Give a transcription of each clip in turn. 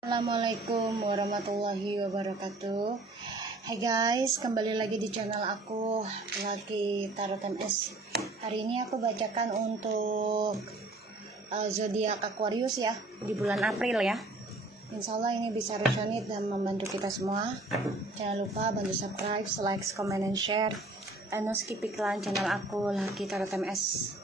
Assalamualaikum warahmatullahi wabarakatuh. Hai guys, kembali lagi di channel aku, Lucky Tarot MS. Hari ini aku bacakan untuk zodiak Aquarius ya, di bulan April ya. Insya Allah ini bisa resonate dan membantu kita semua. Jangan lupa bantu subscribe, like, comment, and share. Dan no skip iklan channel aku, Lucky Tarot MS.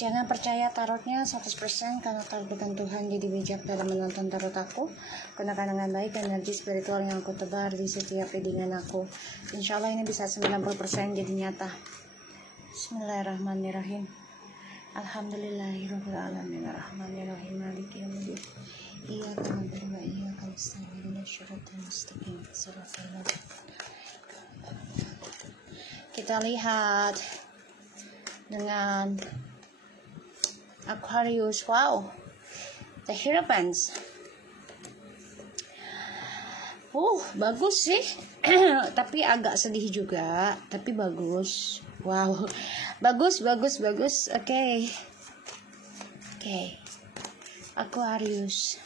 Jangan percaya tarotnya 100% karena tarot bukan Tuhan, jadi bijak dalam menonton tarot aku. Gunakan dengan baik energi spiritual yang aku tebar di setiap readingan aku. Insya Allah ini bisa 90% jadi nyata. Bismillahirrahmanirrahim. Alhamdulillahirrahmanirrahim. Ar-Rahmanirrahim. Maliki yaumiddin. Iyyaka na'budu wa iyyaka nasta'in. Ihdinas siratal mustaqim. Shiratal ladzina. Kita lihat dengan Aquarius. Wow, the Hierophant. Bagus sih. Tapi agak sedih juga, tapi bagus. Wow, bagus. Oke. Aquarius.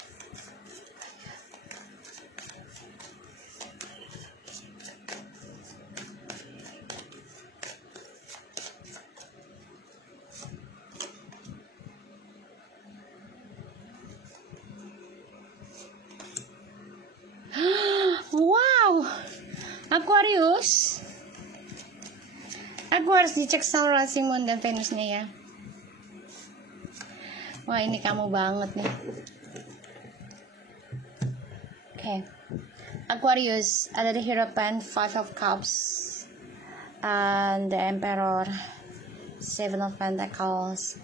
Wow, Aquarius. Aku harus dicek Saul, Simon, dan Venusnya ya. Wah, ini kamu banget nih. Oke. Aquarius, ada the Hierophant, Five of Cups, and the Emperor, Seven of Pentacles,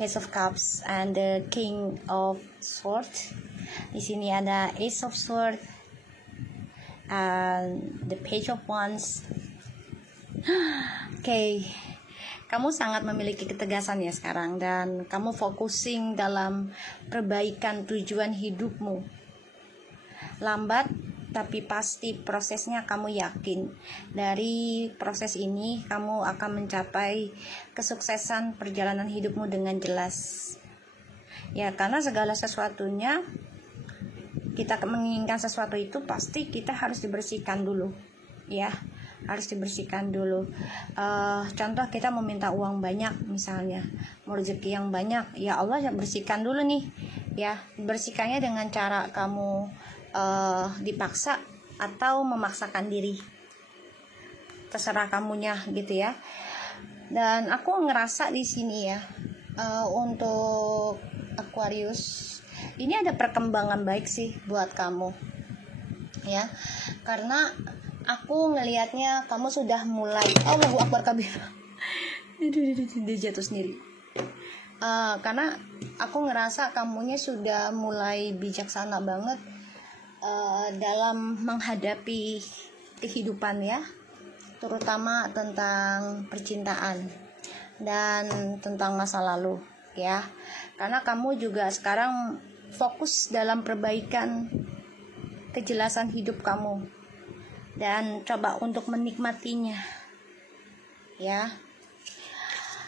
Page of Cups, and the King of Swords. Di sini ada Ace of Swords and the Page of Wands. Oke. Kamu sangat memiliki ketegasan ya sekarang, dan kamu focusing dalam perbaikan tujuan hidupmu. Lambat tapi pasti prosesnya, kamu yakin dari proses ini kamu akan mencapai kesuksesan perjalanan hidupmu dengan jelas. Ya, karena segala sesuatunya, kita menginginkan sesuatu itu pasti kita harus dibersihkan dulu ya, harus dibersihkan dulu. Contoh, kita meminta uang banyak misalnya, mau rezeki yang banyak, ya Allah ya bersihkan dulu nih ya. Bersihkannya dengan cara kamu dipaksa atau memaksakan diri, terserah kamunya gitu ya. Dan aku ngerasa di sini ya, untuk Aquarius ini ada perkembangan baik sih buat kamu ya, karena aku ngelihatnya kamu sudah mulai Allahu Akbar kabir. Dia jatuh sendiri. Karena aku ngerasa kamunya sudah mulai bijaksana banget dalam menghadapi kehidupan ya, terutama tentang percintaan dan tentang masa lalu ya. Karena kamu juga sekarang fokus dalam perbaikan kejelasan hidup kamu dan coba untuk menikmatinya ya.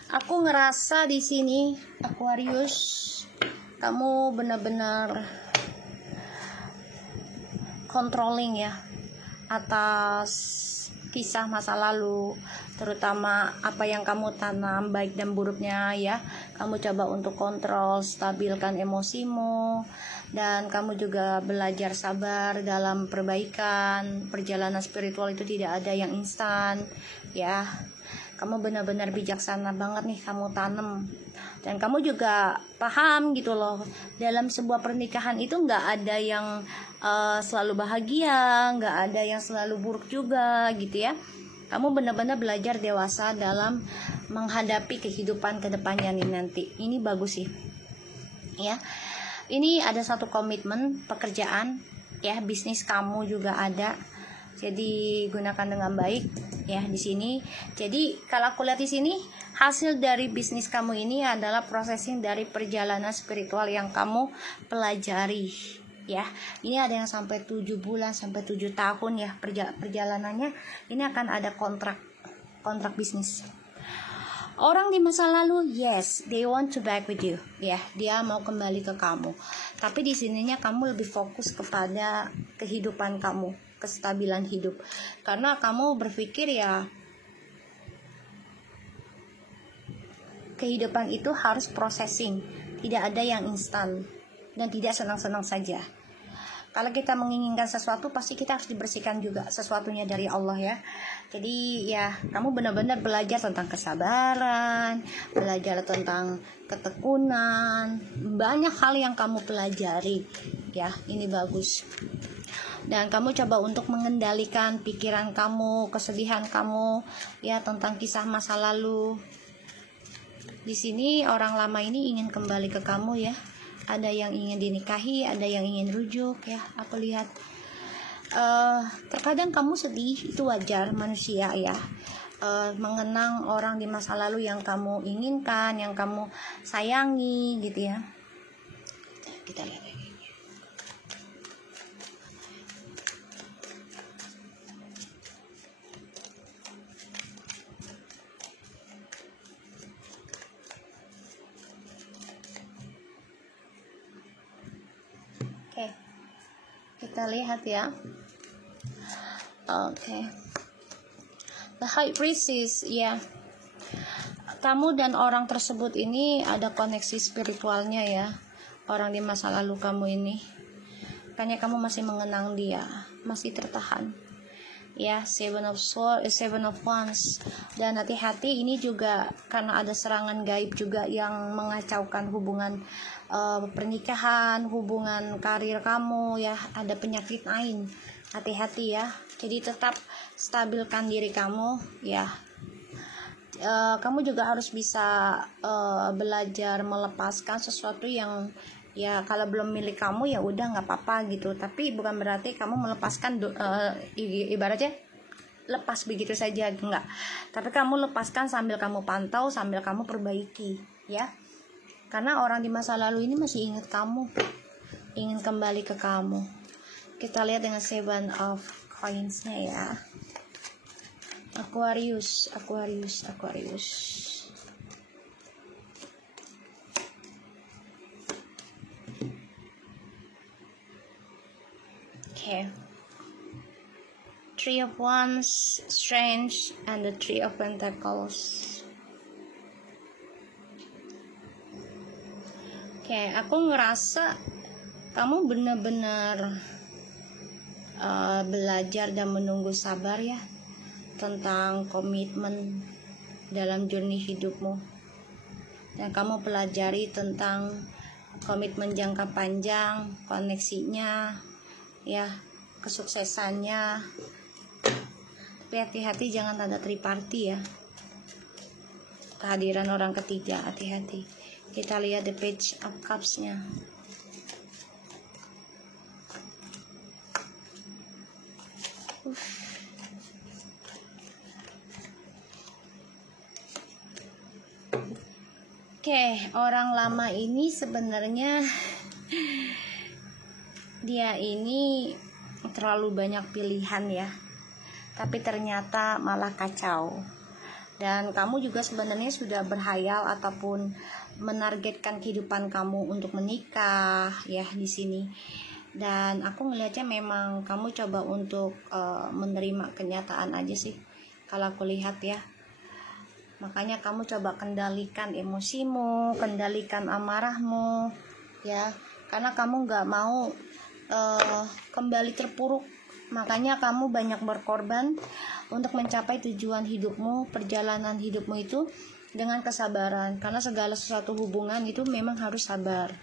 Aku ngerasa di sini Aquarius, kamu benar-benar controlling ya atas kisah masa lalu, terutama apa yang kamu tanam baik dan buruknya ya. Kamu coba untuk kontrol, stabilkan emosimu, dan kamu juga belajar sabar dalam perbaikan. Perjalanan spiritual itu tidak ada yang instan ya. Kamu benar-benar bijaksana banget nih, kamu tanam. Dan kamu juga paham gitu loh, dalam sebuah pernikahan itu nggak ada yang selalu bahagia, nggak ada yang selalu buruk juga gitu ya. Kamu benar-benar belajar dewasa dalam menghadapi kehidupan kedepannya nih nanti. Ini bagus sih ya. Ini ada satu komitmen pekerjaan ya, bisnis kamu juga ada. Jadi gunakan dengan baik ya di sini. Jadi kalau aku lihat di sini, hasil dari bisnis kamu ini adalah processing dari perjalanan spiritual yang kamu pelajari ya. Ini ada yang sampai 7 bulan sampai 7 tahun ya perjalanannya. Ini akan ada kontrak bisnis. Orang di masa lalu, yes, they want to back with you, ya, dia mau kembali ke kamu. Tapi di sininya kamu lebih fokus kepada kehidupan kamu, kestabilan hidup. Karena kamu berpikir ya, kehidupan itu harus processing, tidak ada yang instan dan tidak senang-senang saja. Kalau kita menginginkan sesuatu, pasti kita harus dibersihkan juga sesuatunya dari Allah ya. Jadi ya, kamu benar-benar belajar tentang kesabaran, belajar tentang ketekunan, banyak hal yang kamu pelajari ya. Ini bagus. Dan kamu coba untuk mengendalikan pikiran kamu, kesedihan kamu ya, tentang kisah masa lalu. Di sini orang lama ini ingin kembali ke kamu ya. Ada yang ingin dinikahi, ada yang ingin rujuk ya. Aku lihat terkadang kamu sedih, itu wajar, manusia ya. Mengenang orang di masa lalu yang kamu inginkan, yang kamu sayangi gitu ya. Kita lihat lagi. Oke, kita lihat ya. Oke. The High Priestess ya. Kamu dan orang tersebut ini ada koneksi spiritualnya ya. Orang di masa lalu kamu ini. Makanya kamu masih mengenang dia, masih tertahan. Ya, Seven of Wands. Dan hati-hati, ini juga karena ada serangan gaib juga yang mengacaukan hubungan pernikahan, hubungan karir kamu ya. Ada penyakit ain, hati-hati ya. Jadi tetap stabilkan diri kamu ya. Kamu juga harus bisa belajar melepaskan sesuatu yang ya, kalau belum milik kamu ya udah nggak apa-apa gitu. Tapi bukan berarti kamu melepaskan ibaratnya lepas begitu saja, enggak. Tapi kamu lepaskan sambil kamu pantau, sambil kamu perbaiki ya. Karena orang di masa lalu ini masih ingat kamu, ingin kembali ke kamu. Kita lihat dengan Seven of Coins-nya ya. Aquarius. Okay. Three of Wands, Strength, and the Three of Pentacles. Oke, aku ngerasa kamu benar-benar belajar dan menunggu sabar ya tentang komitmen dalam journey hidupmu. Dan kamu pelajari tentang komitmen jangka panjang, koneksinya ya, kesuksesannya. Tapi hati-hati jangan ada triparty ya, kehadiran orang ketiga, hati-hati. Kita lihat the Page of Cups-nya. Oke, orang lama ini sebenarnya dia ini terlalu banyak pilihan ya, tapi ternyata malah kacau. Dan kamu juga sebenarnya sudah berhayal ataupun menargetkan kehidupan kamu untuk menikah ya di sini. Dan aku ngelihatnya memang kamu coba untuk menerima kenyataan aja sih kalau aku lihat ya. Makanya kamu coba kendalikan emosimu, kendalikan amarahmu ya, karena kamu nggak mau kembali terpuruk. Makanya kamu banyak berkorban untuk mencapai tujuan hidupmu, perjalanan hidupmu itu dengan kesabaran. Karena segala sesuatu hubungan itu memang harus sabar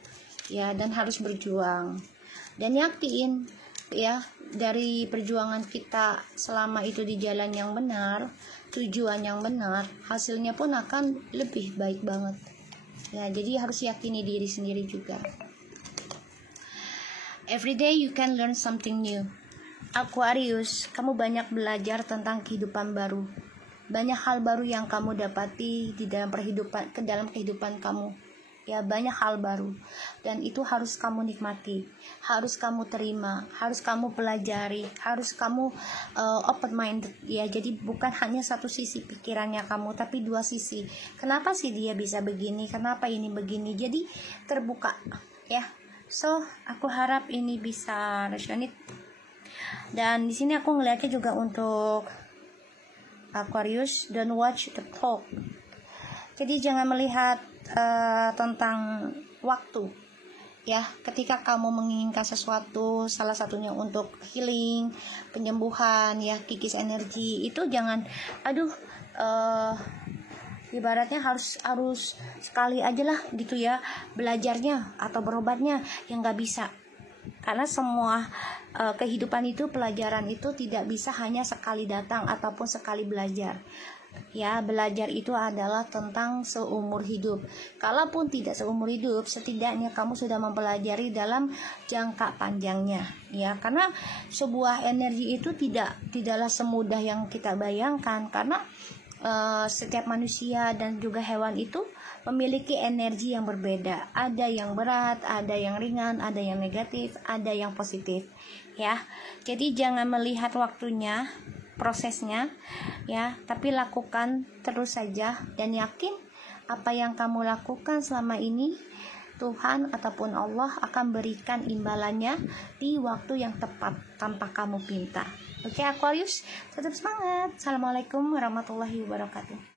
ya, dan harus berjuang. Dan yakin ya, dari perjuangan kita selama itu di jalan yang benar, tujuan yang benar, hasilnya pun akan lebih baik banget ya. Jadi harus yakini diri sendiri juga. Every day you can learn something new. Aquarius, kamu banyak belajar tentang kehidupan baru. Banyak hal baru yang kamu dapati di dalam kehidupan kamu ya, banyak hal baru, dan itu harus kamu nikmati, harus kamu terima, harus kamu pelajari, harus kamu open minded ya. Jadi bukan hanya satu sisi pikirannya kamu, tapi dua sisi. Kenapa sih dia bisa begini, kenapa ini begini, jadi terbuka ya. So aku harap ini bisa resonate. Dan di sini aku ngeliatnya juga untuk Aquarius, don't watch the clock. Jadi jangan melihat tentang waktu ya. Ketika kamu menginginkan sesuatu, salah satunya untuk healing, penyembuhan ya, kikis energi, itu jangan ibaratnya harus sekali aja lah gitu ya belajarnya atau berobatnya, yang nggak bisa. Karena semua kehidupan itu, pelajaran itu tidak bisa hanya sekali datang ataupun sekali belajar ya. Belajar itu adalah tentang seumur hidup. Kalaupun tidak seumur hidup, setidaknya kamu sudah mempelajari dalam jangka panjangnya ya. Karena sebuah energi itu tidaklah semudah yang kita bayangkan. Karena setiap manusia dan juga hewan itu memiliki energi yang berbeda. Ada yang berat, ada yang ringan, ada yang negatif, ada yang positif ya. Jadi jangan melihat waktunya, prosesnya ya, tapi lakukan terus saja, dan yakin apa yang kamu lakukan selama ini, Tuhan ataupun Allah akan berikan imbalannya di waktu yang tepat tanpa kamu pinta. Oke Aquarius, tetap semangat. Assalamualaikum warahmatullahi wabarakatuh.